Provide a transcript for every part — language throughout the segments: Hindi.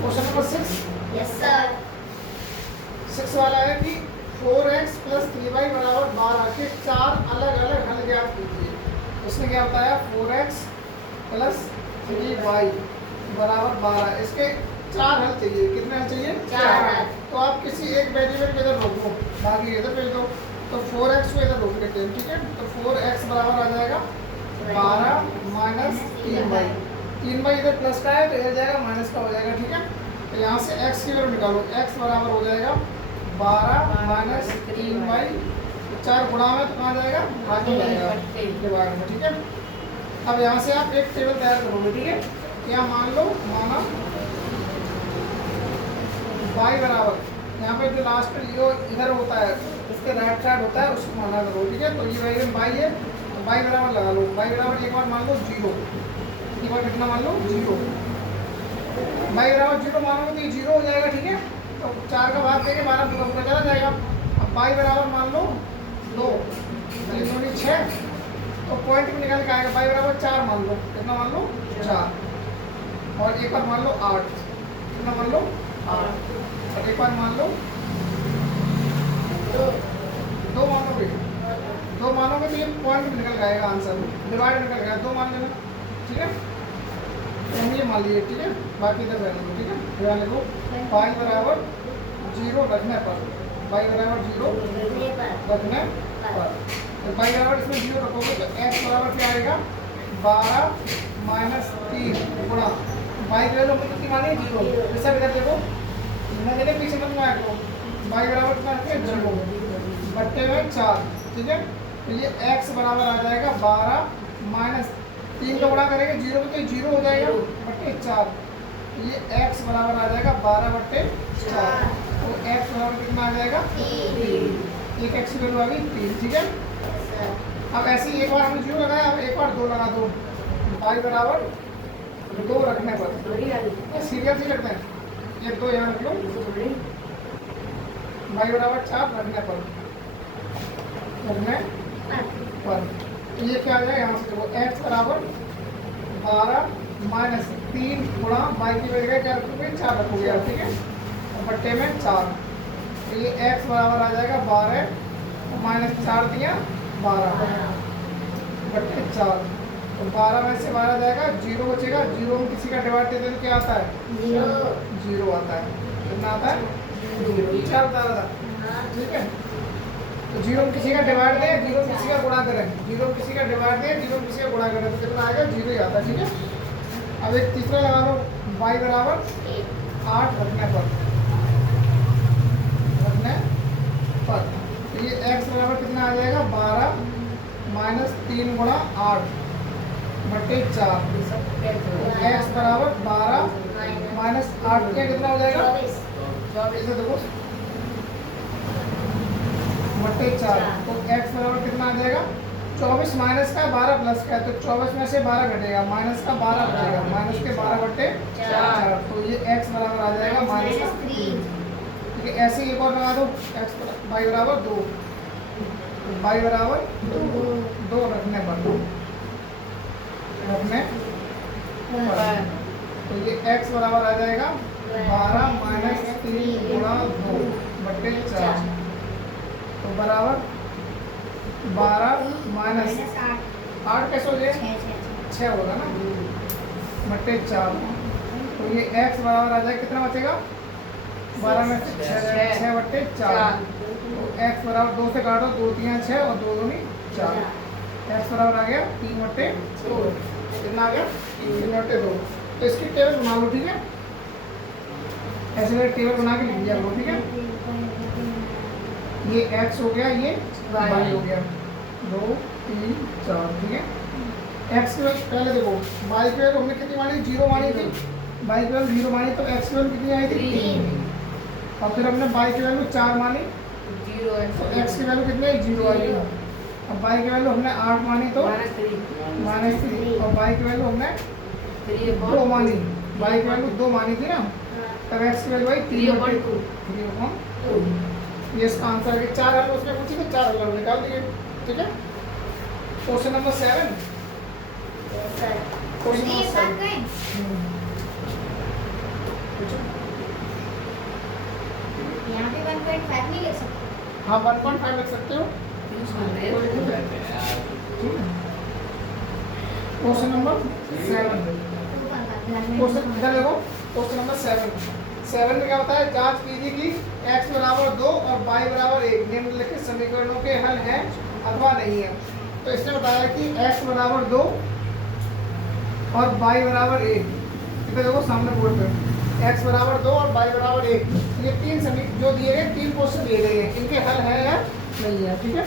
Question number 6 yes sir. 6 वाला है कि 4x प्लस 3y बराबर 12 के 4 अलग अलग हल ज्ञात कीजिए। उसने क्या बताया 4x प्लस 3y बराबर 12, इसके 4 हल चाहिए। कितने हल चाहिए? 4 हल। तो आप किसी एक वेरिएबल को इधर रोक दो, बाकी इधर भेज दो। तो 4x को इधर रोक लेते हैं, ठीक है। तो 4x बराबर आ जाएगा 12 माइनस 3y। 3y इधर प्लस का है तो इधर जाएगा माइनस का हो जाएगा, ठीक है। तो यहाँ से x की वैल्यू निकालो, x बराबर हो जाएगा 12 माइनस 3y। 4 गुणा में तो कहाँ जाएगा? भाग में जाएगा, डिवाइड में, ठीक है। अब यहाँ से आप एक टेबल तैयार करोगे, ठीक है। क्या मान लो, माना y बराबर यहाँ पे जो लास्ट में जो इधर होता है उसके राइट साइड होता है उसको माना करो, ठीक है। तो ये वेरिएबल y है तो y बराबर लगा लो। y बराबर एक बार मान लो 0, एक बार कितना मान लो 0। y बराबर 0 मानोगे तो ये 0 हो जाएगा, ठीक है। तो 4 का भाग देके 12 पूरा पूरा चला जाएगा। अब y बराबर मान लो 2, 6, तो पॉइंट में निकाल के आएगा। y बराबर 4 मान लो, कितना मान लो 4, और एक बार मान लो 8, कितना मान लो 8, और एक बार मान लो 2 मानोगे, 2 मानोगे तो ये पॉइंट में निकल जाएगा आंसर, डिवाइड निकल गया, 2 मान लेना, ठीक है। तो हम ये मान लिए, ठीक है। बाकी इधर रहने दो, ठीक है। ध्यान रखो y बराबर 0 रखने पर, y बराबर 0 रखने पर, तो y बराबर इसमें 0 रखोगे तो x बराबर क्या आएगा 12 माइनस 3 गुणा y की वैल्यू हमने कितनी मानी 0। जैसा इधर देखो मैं देने पीछे मत मार दो, y बराबर कितना रखे 0 बट्टे में 4, ठीक है। तो ये x बराबर आ जाएगा 12 माइनस 3 का गुणा करेंगे 0 में तो 0 हो जाएगा बट्टे 4। ये x बराबर आ जाएगा 12 बट्टे 4, तो x बराबर कितना आ जाएगा 3। एक x की वैल्यू आ गई 3, ठीक है। अब ऐसे ही एक बार हमने 0 लगाया, अब एक बार 2 लगा दो, y बराबर 2 रखने पर सीरियल से लगता है, ये 2 यहाँ रख लो, y बराबर 4 रखने पर, ये क्या आ जाएगा यहाँ से देखो x बराबर 12 माइनस 3 गुणा y की वैल्यू क्या रखोगे 4 रखोगे आप, ठीक है। और बट्टे में 4, तो ये x बराबर आ जाएगा 12 माइनस 4 दिया 12 बट्टे 4, तो 12 में से 12 जाएगा 0 बचेगा, 0 में किसी का डिवाइड दे तो क्या आता है 0 आता है, कितना आता है 0, 4 बता रहा था, ठीक है। तो 0 में किसी का डिवाइड दे, 0 में किसी का गुणा करें, 0 में किसी का डिवाइड दे, 0 में किसी का गुणा करें तो कितना आएगा 0 ही आता है, ठीक है। अब एक तीसरा लगा लो y बराबर 8 रखने पर, तो ये x बराबर कितना आ जाएगा 12 माइनस 3 गुणा 8 बट्टे 4, तो x बराबर 12 माइनस 8 क्या कितना हो जाएगा 24, देखो बट्टे 4, तो x बराबर कितना आ जाएगा 24 माइनस का 12 प्लस का, तो 24 में से 12 घटेगा, माइनस का 12 बचेगा, माइनस के 12 बट्टे 4, तो ये x बराबर आ जाएगा माइनस 3, ठीक है। ऐसे ही एक और लगा दो x y बराबर 2, y बराबर 2 रखने पर, तो ये x बराबर आ जाएगा 12 माइनस 3 गुणा 2 बट्टे 4, तो बराबर 12 माइनस 8 कैसे हो जाए 6 होगा ना बट्टे 4, तो ये x बराबर आ जाएगा कितना बचेगा 12 में से 6 बट्टे 4, तो x बराबर 2 से काटो 2 3 6 और 2 दूनी 4, x बराबर आ गया 3 बट्टे 2, कितना आ गया 3 बट्टे 2। तो इसकी टेबल बना लो, ठीक है। ऐसे टेबल बना के लिख दिया करो, ठीक है। ये x हो गया, ये y हो गया, 2 3 4, ठीक है। x की वैल्यू पहले देखो y की वैल्यू हमने कितनी मानी 0 मानी थी, y की वैल्यू 0 मानी, तो x की वैल्यू कितनी आई थी 3, और फिर हमने y की वैल्यू 4 मानी, तो x की वैल्यू कितनी आई 0 आई। अब y की वैल्यू हमने 8 मानी तो माइनस 3, और y की वैल्यू हमने 2 मानी, y की वैल्यू 2 मानी थी ना, तब x की वैल्यू आई 3/2, ये इसका आंसर है। 4 हल उसने पूछी तो 4 हल निकाल दिए, ठीक है। क्वेश्चन नंबर 7, क्वेश्चन नंबर 7 पूछो। 1.5 नहीं ले सकते। हाँ 1.5 लिख सकते हो। Question number 7। क्वेश्चन इधर देखो, क्वेश्चन नंबर 7 में क्या होता है, जांच कीजिए कि x बराबर 2 और y बराबर 1 निम्नलिखित समीकरणों के हल हैं अथवा नहीं है। तो इसने बताया कि x बराबर 2 और y बराबर 1, इधर देखो सामने बोर्ड पे x बराबर 2 और y बराबर 1, ये तीन समीकरण जो दिए गए, तीन क्वेश्चन दिए गए हैं, इनके हल है या नहीं है। ठीक है,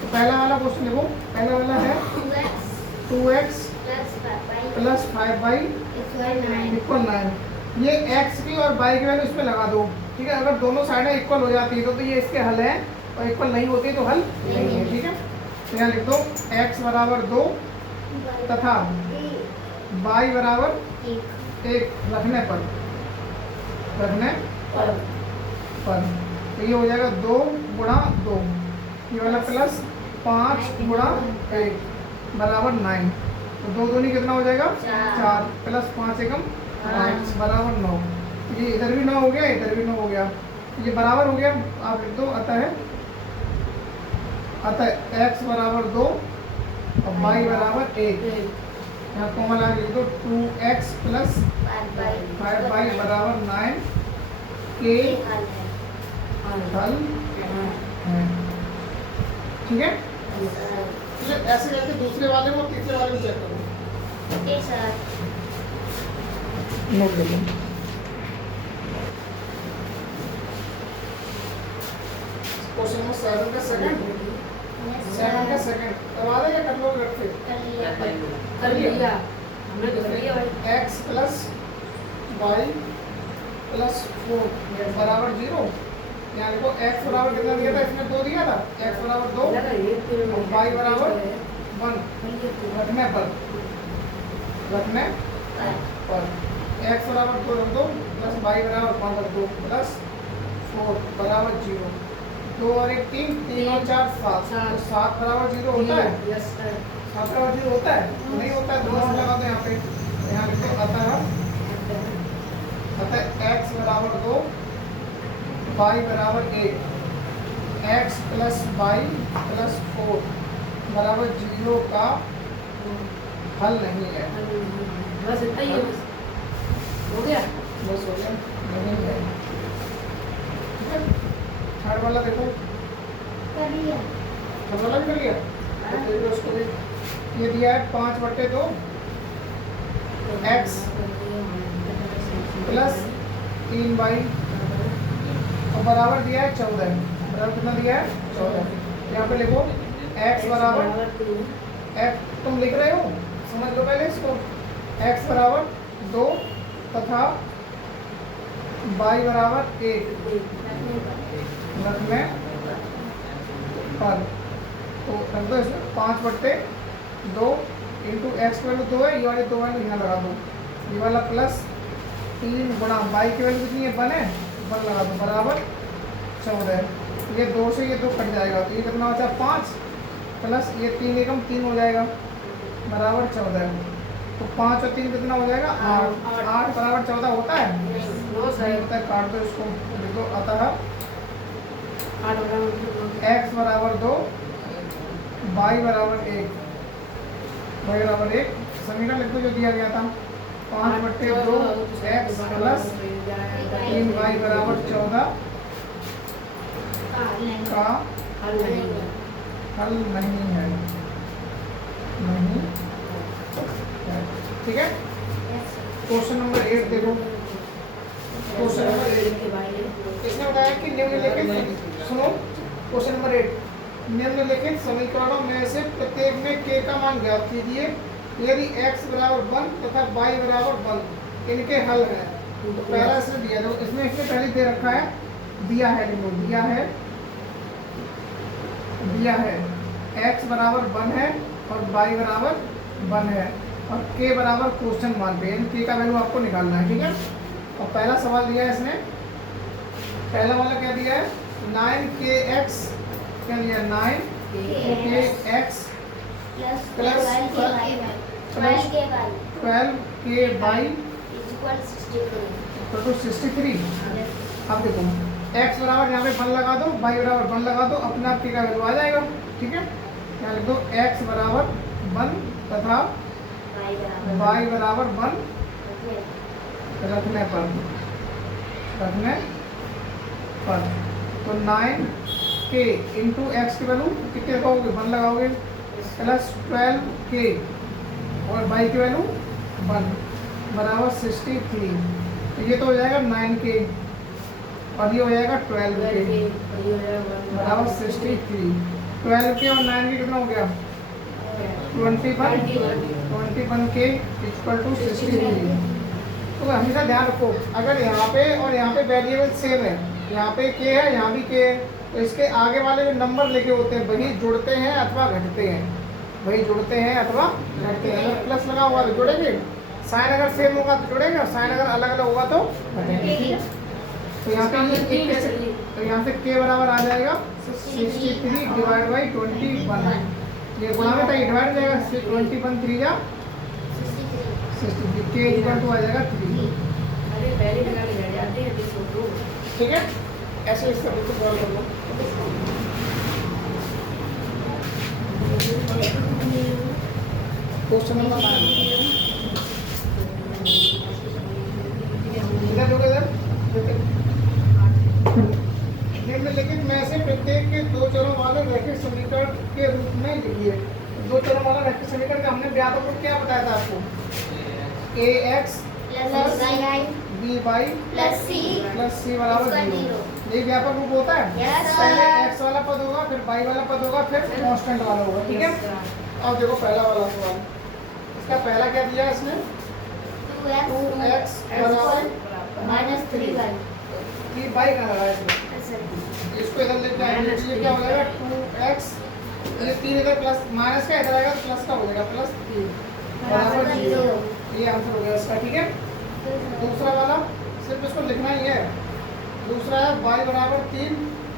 तो पहला वाला क्वेश्चन देखो, पहला वाला है 2x प्लस 5y इक्वल 9। ये x की और y की वैल्यू इसमें लगा दो। ठीक है, अगर दोनों साइडें इक्वल हो जाती है तो ये इसके हल है, और इक्वल नहीं होती तो हल नहीं है। ठीक है, तो यहाँ लिख दो x बराबर 2 तथा y बराबर 1 रखने पर तो ये हो जाएगा 2 गुणा 2, ये वाला प्लस 5 गुणा 1 बराबर 9। तो 2 दूनी कितना हो जाएगा 4 प्लस 5 एकम 5 बराबर 9। ये इधर भी 9 हो गया, इधर भी 9 हो गया, ये बराबर हो गया। आप लिख दो अतः x बराबर 2 और y बराबर 1। यहाँ कॉमन आगे लिख दो 2x प्लस 5y बराबर 9 के हल है। ठीक है, ऐसे करके दूसरे वाले में और तीसरे वाले में चेक करो। नोट कर लो। क्वेश्चन नंबर 7 का सेकंड करवा देंगे, कर लो रख के कर लिया हमने तो कर लिया भाई। x प्लस y प्लस 4 बराबर 0। यहाँ देखो x बराबर कितना दिया था, इसमें 2 दिया था, x बराबर 2 और y बराबर 1 रखने पर x बराबर 2 रख दो प्लस y बराबर 1 रख दो प्लस 4 बराबर 0। 2 और 1 3, 3 और 4 7, तो 7 बराबर 0 होता है। Yes sir. 7 बराबर 0 होता है, नहीं होता है, दोनों लगा दो यहाँ पे। यहाँ लिखो अतः x बराबर 2 y बराबर 1, x प्लस y प्लस 4 बराबर 0 का हल नहीं है। बस इतना ही है, बस हो गया। बस हो गया, नहीं है। थर्ड वाला देखो, थर्ड वाला भी कर लिया। तो फिर उसको भी ये दिया है 5/2 x प्लस 3y और बराबर दिया है 14। बराबर कितना दिया है 14। यहाँ पे लिखो x बराबर x, तुम लिख रहे हो समझ लो पहले इसको। x बराबर 2 तथा y बराबर 1 रखने पर, तो रख दो इसमें 5/2 इंटू एक्स की वैल्यू 2 है, ये वाली 2 वैल्यू यहाँ लगा दो, ये वाला प्लस 3 गुणा y की वैल्यू कितनी है 1 है, 1 लगा दो बराबर 14। ये 2 से ये 2 कट जाएगा, तो ये कितना बचा 5 प्लस ये 3 एकम 3 हो जाएगा बराबर 14। तो 5 और 3 कितना हो जाएगा 8 बराबर 14 होता है, नहीं होता है, काट दो इसको। देखो अतः x बराबर 2 y बराबर 1, y बराबर 1 समीकरण लिख दो जो दिया गया था 5/2 x प्लस 3y बराबर 14 का हल नहीं है, नहीं है। ठीक है, क्वेश्चन नंबर 8 देखो। क्वेश्चन नंबर 8 इसने बताया कि निम्नलिखित, सुनो क्वेश्चन नंबर 8, निम्नलिखित समीकरणों में से प्रत्येक में k का मान ज्ञात कीजिए यदि x बराबर 1 तथा y बराबर 1 इनके हल है। तो पहला इसने दिया, तो इसमें पहले दे रखा है, दिया है x बराबर 1 है और y बराबर 1 है और k बराबर क्वेश्चन मान पे, यानी k का वैल्यू आपको निकालना है। ठीक है, और पहला सवाल दिया है इसने, पहला वाला क्या दिया है 9kx, क्या दिया 9kx plus 12ky equal to 63। अब देखो x बराबर यहाँ पे 1 लगा दो, y बराबर 1 लगा दो, अपने आप का वैल्यू आ जाएगा। ठीक है, यहाँ लिख दो x बराबर 1 तथा y बराबर 1 रखने पर तो 9k इंटू एक्स की वैल्यू कितने लगाओगे 1 लगाओगे प्लस 12k और y की वैल्यू 1 बराबर 63। तो ये तो हो जाएगा 9k और ये हो जाएगा 12k बराबर 63। 12k और 9k कितना हो गया 21k इक्वल टू 63। तो हमेशा ध्यान रखो, अगर यहाँ पे और यहाँ पे वेरिएबल सेम है, यहाँ पे k है यहाँ भी k है, तो इसके आगे वाले जो नंबर लिखे होते हैं वही जुड़ते हैं अथवा घटते हैं, वही जुड़ते हैं अथवा घटते हैं। अगर प्लस लगा होगा तो जुड़ेंगे, साइन अगर सेम होगा तो जुड़ेंगे, और साइन अगर अलग अलग होगा तो घटेंगे। तो यहाँ पे ये तो यहाँ से k बराबर आ जाएगा 63 डिवाइड बाई 21। ये गुणा में था, ये डिवाइड हो जाएगा 21 3 जा 63, k इक्वल टू आ जाएगा 3। अरे पहले लगा के बैठ जाते हैं तो छोटो। ठीक है, ऐसे इसका बिल्कुल सॉल्व कर लो। क्वेश्चन नंबर 9 इधर देखो, इधर लेकिन मैं से प्रत्येक के दो चरों वाले रैखिक समीकरण के रूप में लिखिए। दो चरों वाला रैखिक समीकरण का हमने व्यापक रूप क्या बताया था आपको, ax plus by plus c plus c बराबर 0। ये व्यापक रूप होता है। Yes, sir. पहले x वाला पद होगा, फिर y वाला पद होगा, फिर कांस्टेंट वाला होगा। ठीक है, अब देखो पहला वाला सवाल, इसका पहला क्या दिया है इसने 2x बराबर -3y। ये y का लगा है इसमें, इसको इधर लेके आएंगे, ये क्या हो जाएगा 2x, ये 3 इधर प्लस माइनस का इधर आएगा तो प्लस का हो जाएगा प्लस 3 बराबर 0। ये आंसर हो गया इसका। ठीक है, दूसरा वाला सिर्फ इसको लिखना ही है। दूसरा है y बराबर 3,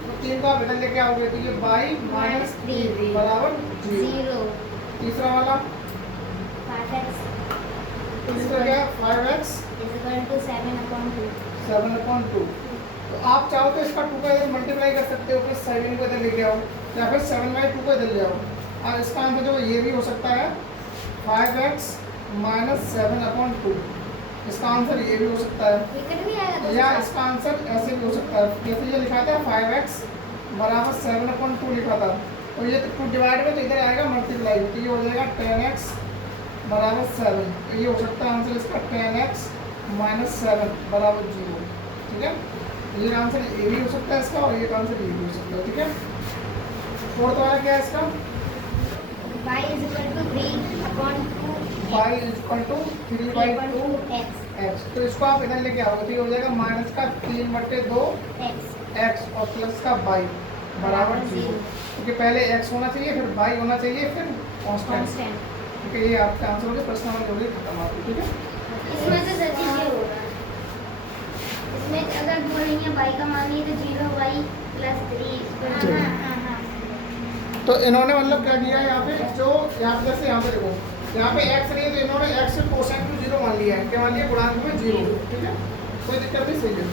तो 3 को आप इधर लेके आओगे तो ये y माइनस 3 बराबर 0। तीसरा वाला, 5x तीसरा क्या 5x 7/2। तो आप चाहो तो इसका 2 का इधर मल्टीप्लाई कर सकते हो, फिर 7 को इधर लेके आओ, या फिर 7/2 को इधर ले आओ। और इसका आंसर जो ये भी हो सकता है 5x माइनस 7/2। इसका आंसर ये भी हो सकता है, या इसका आंसर ऐसे भी हो सकता है, जैसे ये लिखा था 5x बराबर 7/2 लिखा था, तो ये 2 डिवाइड में तो इधर आएगा मल्टीप्लाई, तो ये हो जाएगा 10x बराबर 7। तो ये हो सकता है आंसर इसका 10x माइनस 7 बराबर 0। ठीक है, ये आंसर ये भी हो सकता है इसका, और ये आंसर ये भी हो सकता है। ठीक है, फोर्थ वाला क्या है इसका y = 3/2x। तो इसको आप इधर लेके आओगे तो ये हो जाएगा माइनस का 3/2 x और प्लस का y बराबर 0, क्योंकि पहले x होना चाहिए, फिर y होना चाहिए, फिर कांस्टेंट। ठीक है, ये आपका आंसर हो गया, प्रश्न नंबर हो गया खत्म आपकी। ठीक है, इसमें से सच ये होगा, इसमें अगर बोलेंगे y का मान ये तो 0y + 3। हाँ। तो इन्होंने मतलब क्या किया है यहाँ पे, जो यहाँ पे जैसे यहाँ पे देखो, यहाँ पे x नहीं है तो इन्होंने x से कोसाइन टू 0 मान लिया है, क्या मान लिया गुणांक में 0। ठीक है, कोई दिक्कत नहीं, सही है।